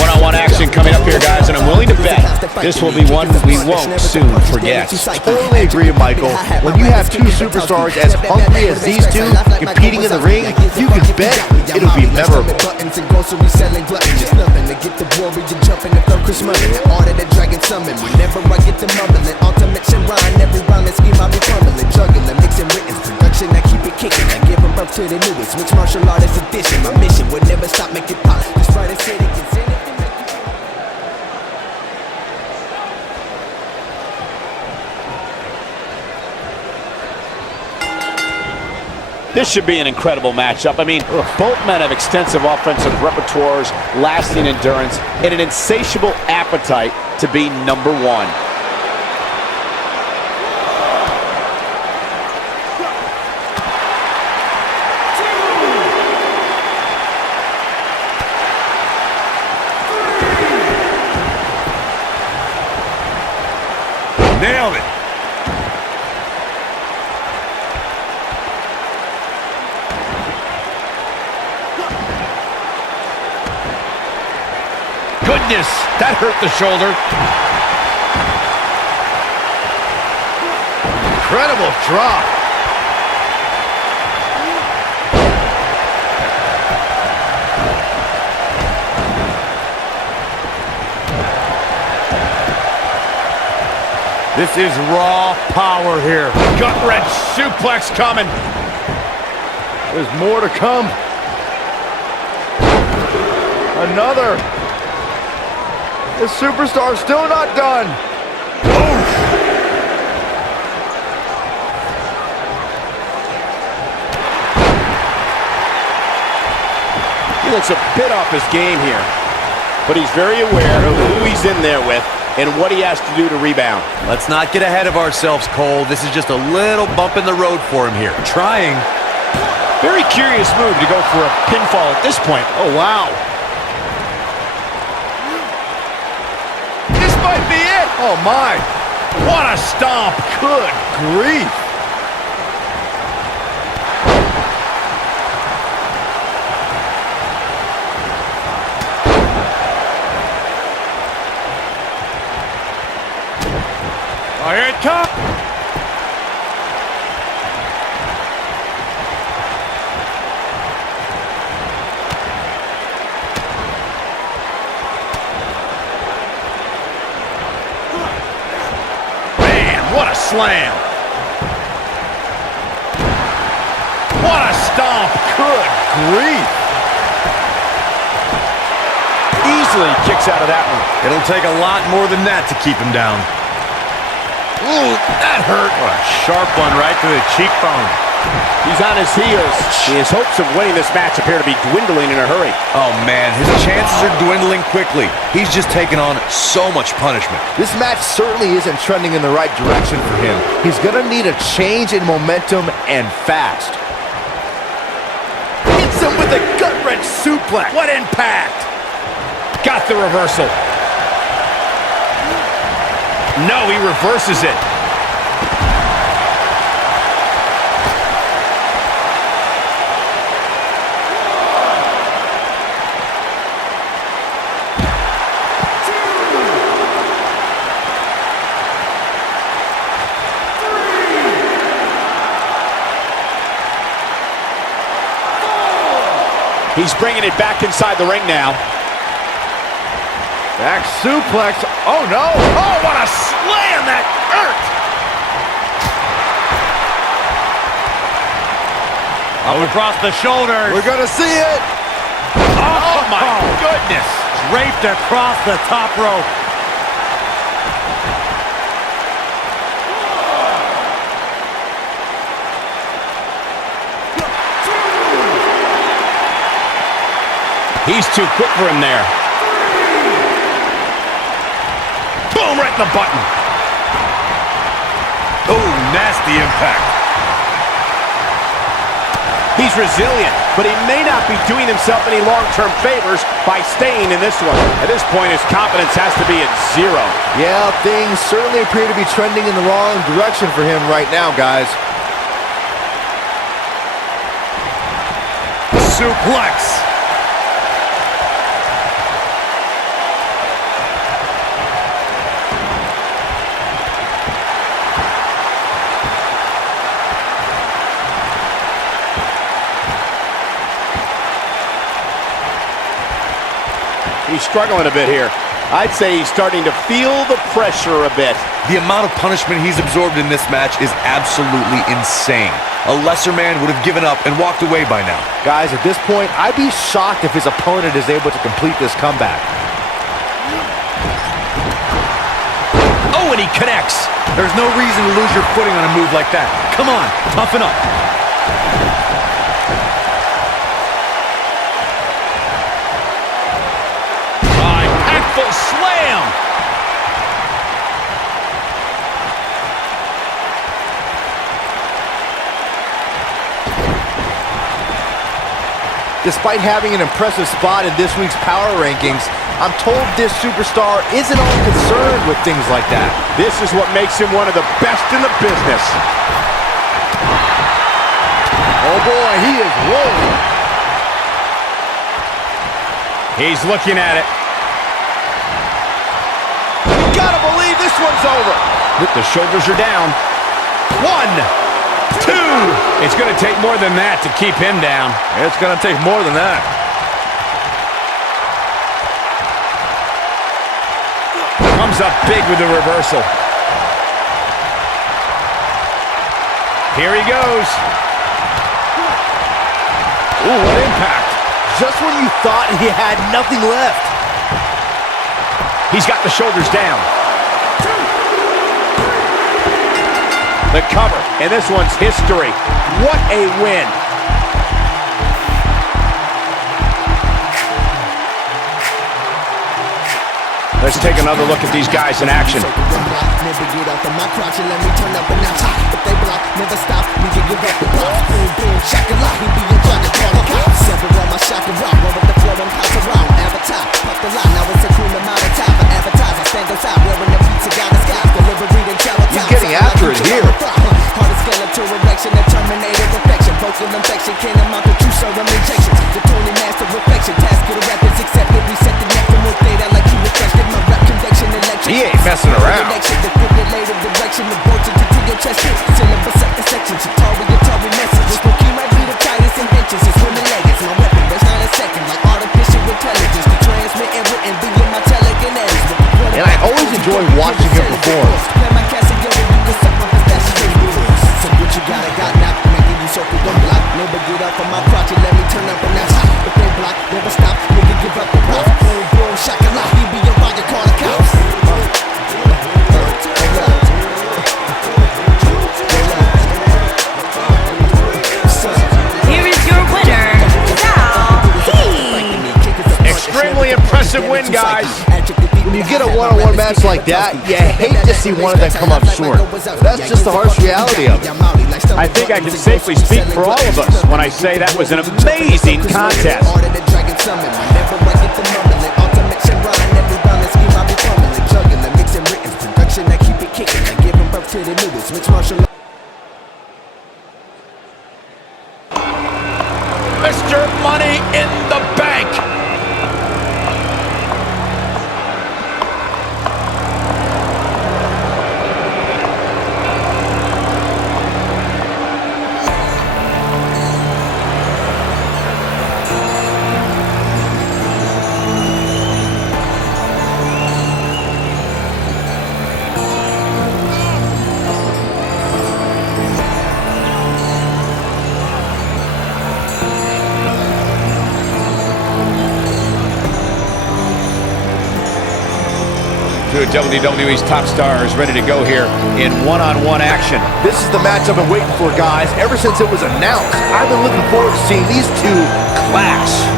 One-on-one action coming up here, guys, and I'm willing to bet this will be one we won't soon forget. Totally agree, Michael. When you have two superstars as hungry as these two competing in the ring, you can bet it'll be memorable. Buttons and grocery selling gluttons. Just nothing to get the warrior jumping and throw Chris Mullin. Order the dragon summon. Whenever I get the mumbling, ultimate shrine. Every round and scheme I be crumbling, juggling, mixing written production. I keep it kicking. I give birth to the newest mixed martial artist edition. My mission would never stop, make it pop. This Friday city gets in it. This should be an incredible matchup. I mean, both men have extensive offensive repertoires, lasting endurance, and an insatiable appetite to be number one. goodness, that hurt the shoulder. Incredible drop. This is raw power here. Gut-wrench suplex coming. There's more to come. Another. The superstar's still not done. He looks a bit off his game here, but he's very aware of who he's in there with and what he has to do to rebound. Let's not get ahead of ourselves, Cole. This is just a little bump in the road for him here. Trying. Very curious move to go for a pinfall at this point. Oh, wow. This might be it. Oh, my. What a stomp. Good grief. Oh, here it comes. What a slam. What a stomp. Good grief. Easily kicks out of that one. It'll take a lot more than that to keep him down. Ooh, that hurt. What a sharp one right to the cheekbone. He's on his heels. His hopes of winning this match appear to be dwindling in a hurry. Oh, man, his chances are dwindling quickly. He's just taken on so much punishment. This match certainly isn't trending in the right direction for him. He's gonna need a change in momentum and fast. Hits him with a gut-wrench suplex. What impact. Got the reversal. No, he reverses it. He's bringing it back inside the ring now. Back suplex. Oh, no. Oh, what a slam. That hurt. Up across the shoulders. We're gonna see it. Oh, my goodness. Draped across the top rope. He's too quick for him there. Boom, right in the button. Oh, nasty impact. He's resilient, but he may not be doing himself any long-term favors by staying in this one. At this point, his confidence has to be at zero. Yeah, things certainly appear to be trending in the wrong direction for him right now, guys. Suplex. He's struggling a bit here. I'd say he's starting to feel the pressure a bit. The amount of punishment he's absorbed in this match is absolutely insane. A lesser man would have given up and walked away by now. Guys, at this point, I'd be shocked if his opponent is able to complete this comeback. Oh, and he connects. There's no reason to lose your footing on a move like that. Come on, toughen up. Impactful slam. Despite having an impressive spot in this week's power rankings, I'm told this superstar isn't all concerned with things like that. This is what makes him one of the best in the business. Oh boy, he is rolling. He's looking at it. Gotta believe this one's over. The shoulders are down. 1, 2. It's going to take more than that to keep him down. It's going to take more than that. Comes up big with the reversal. Here he goes. Ooh, what impact. Just when you thought he had nothing left. He's got the shoulders down. The cover, and this one's history. What a win. Let's take another look at these guys in action. Never get off of my crotch and let me turn up a notch. If they block, never stop, we can give up the props. Boom, boom, shakalaka, he be in charge of call the cops. Several on my shot and rock, run with the flow and pass around. Avatar, pop the line, now it's a cool amount of time for advertise. I stand outside, wearing the pizza, got the skies, delivery and tower time. He's getting after it here. Hardest skeletal erection, the Terminator affection. Vocal infection, can't amount to true serum injections. The Tony Master reflection, task of the rappers accepted. Reset the neck from with data like you refreshed in my rap convection electric. He ain't messing around. The defibrillator direction, the voltage into your chest. Syllabus up the section, Atari message. This key might be the tightest inventions. It's women leggings, my weapon, there's not a second. Like artificial intelligence, to transmit and written via my telekinetic. And I always enjoy watching him perform. Play my Casio, you can suck my pistachio rules. So what you got now, making you circle the block. Never get up on my crotch and let me turn up a notch. If they block, never stop, nigga give up the props. Boom, boom, shakalaka, he be around, you call the cops. Here is your winner, Saheed. Extremely impressive win, guys. When you get a one-on-one match like that, you hate to see one of them come up short. That's just the harsh reality of it. I think I can safely speak for all of us when I say that was an amazing contest. Mr. Money in the Bank. Two of WWE's top stars ready to go here in one-on-one action. This is the match I've been waiting for, guys. Ever since it was announced, I've been looking forward to seeing these two clash.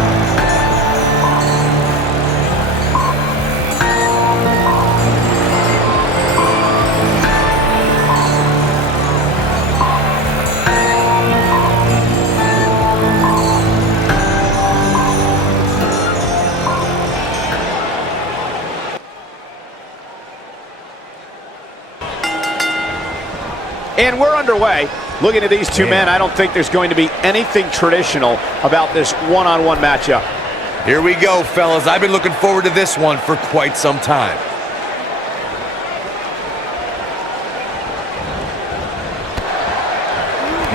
And we're underway. Looking at these two men, I don't think there's going to be anything traditional about this one-on-one matchup. Here we go, fellas. I've been looking forward to this one for quite some time.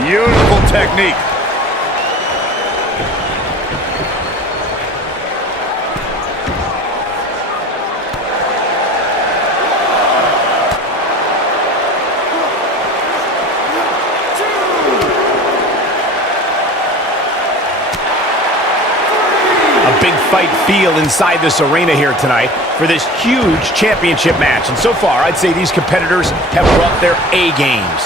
Beautiful technique. Big fight feel inside this arena here tonight for this huge championship match. And so far, I'd say these competitors have brought their A games.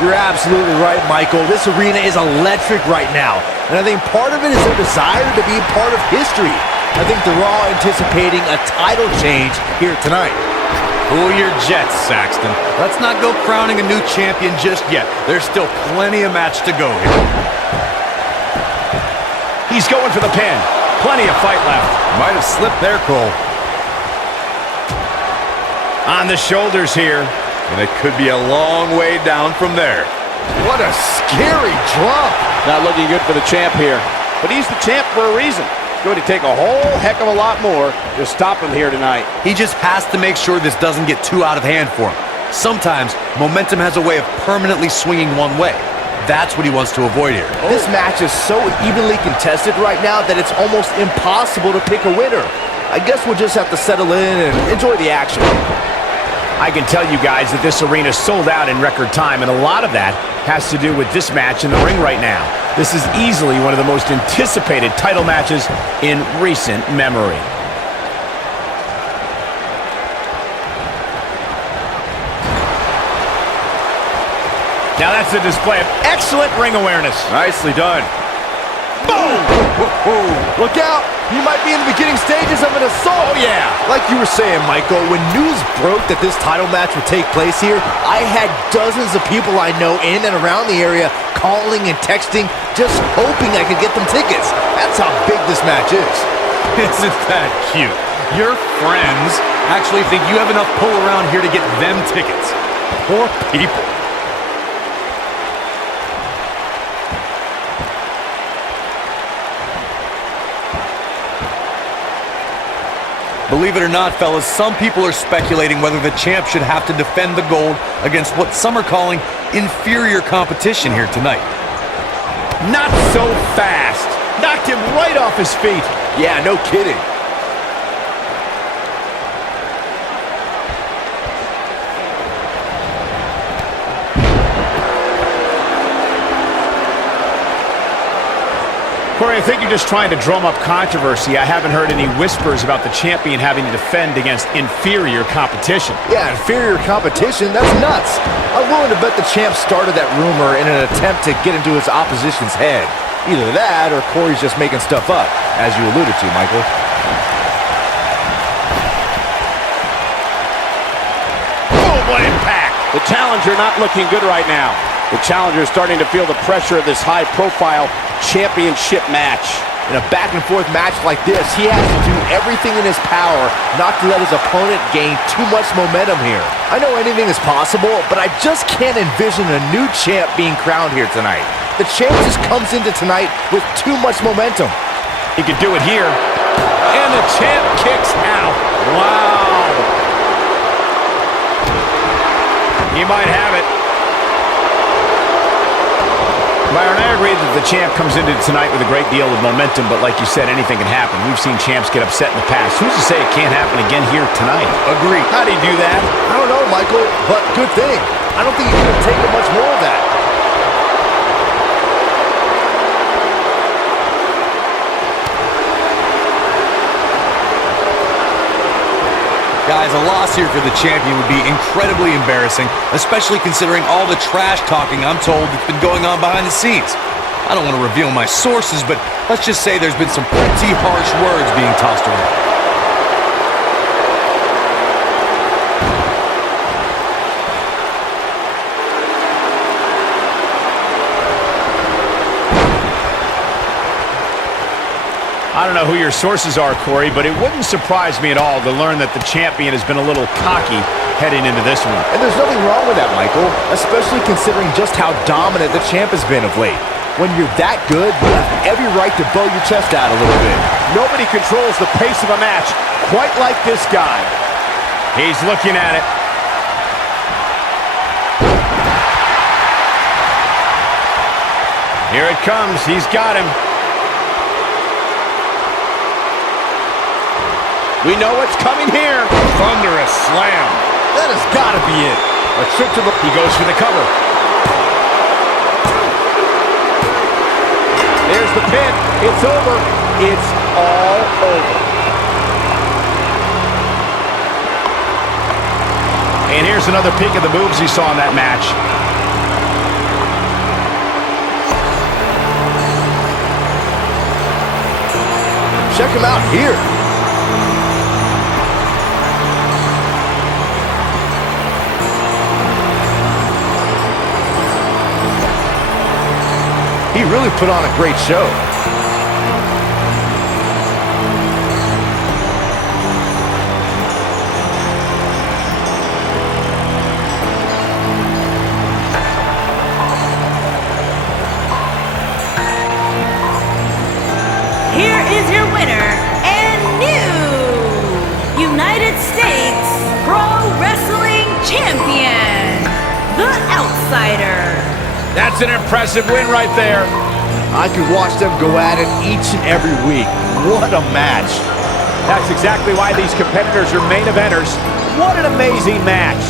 You're absolutely right, Michael. This arena is electric right now. And I think part of it is their desire to be part of history. I think they're all anticipating a title change here tonight. Cool your jets, Saxton. Let's not go crowning a new champion just yet. There's still plenty of match to go here. He's going for the pin. Plenty of fight left. Might have slipped there, Cole. On the shoulders here. And it could be a long way down from there. What a scary drop. Not looking good for the champ here. But he's the champ for a reason. It's going to take a whole heck of a lot more to stop him here tonight. He just has to make sure this doesn't get too out of hand for him. Sometimes, momentum has a way of permanently swinging one way. That's what he wants to avoid here. This match is so evenly contested right now that it's almost impossible to pick a winner. I guess we'll just have to settle in and enjoy the action. I can tell you guys that this arena sold out in record time, and a lot of that has to do with this match in the ring right now. This is easily one of the most anticipated title matches in recent memory. Now that's a display of excellent ring awareness. Nicely done. Boom! Look out! You might be in the beginning stages of an assault. Oh, yeah. Like you were saying, Michael, when news broke that this title match would take place here, I had dozens of people I know in and around the area calling and texting, just hoping I could get them tickets. That's how big this match is. Isn't that cute? Your friends actually think you have enough pull around here to get them tickets. Poor people. Believe it or not, fellas, some people are speculating whether the champ should have to defend the gold against what some are calling inferior competition here tonight. Not so fast. Knocked him right off his feet. Yeah, no kidding. Corey, I think you're just trying to drum up controversy. I haven't heard any whispers about the champion having to defend against inferior competition. Yeah, inferior competition? That's nuts. I'm willing to bet the champ started that rumor in an attempt to get into his opposition's head. Either that or Corey's just making stuff up, as you alluded to, Michael. Oh, what impact! The challenger not looking good right now. The challenger is starting to feel the pressure of this high-profile championship match. In a back-and-forth match like this, he has to do everything in his power not to let his opponent gain too much momentum here. I know anything is possible, but I just can't envision a new champ being crowned here tonight. The champ just comes into tonight with too much momentum. He could do it here. And the champ kicks out. Wow. He might have it. Byron, I agree that the champ comes into tonight with a great deal of momentum, but like you said, anything can happen. We've seen champs get upset in the past. Who's to say it can't happen again here tonight? Agree. How'd he do that? I don't know, Michael, but good thing. I don't think he could have taken much more of that. Guys, a loss here for the champion would be incredibly embarrassing, especially considering all the trash talking I'm told that's been going on behind the scenes. I don't want to reveal my sources, but let's just say there's been some pretty harsh words being tossed around. I don't know who your sources are, Corey, but it wouldn't surprise me at all to learn that the champion has been a little cocky heading into this one. And there's nothing wrong with that, Michael, especially considering just how dominant the champ has been of late. When you're that good, you have every right to bow your chest out a little bit. Nobody controls the pace of a match quite like this guy. He's looking at it. Here it comes. He's got him. We know what's coming here. Thunderous slam. That has got to be it. A trip to the... He goes for the cover. There's the pin. It's over. It's all over. And here's another peek of the moves he saw in that match. Check him out here. He really put on a great show. That's an impressive win right there. I could watch them go at it each and every week. What a match. That's exactly why these competitors are main eventers. What an amazing match.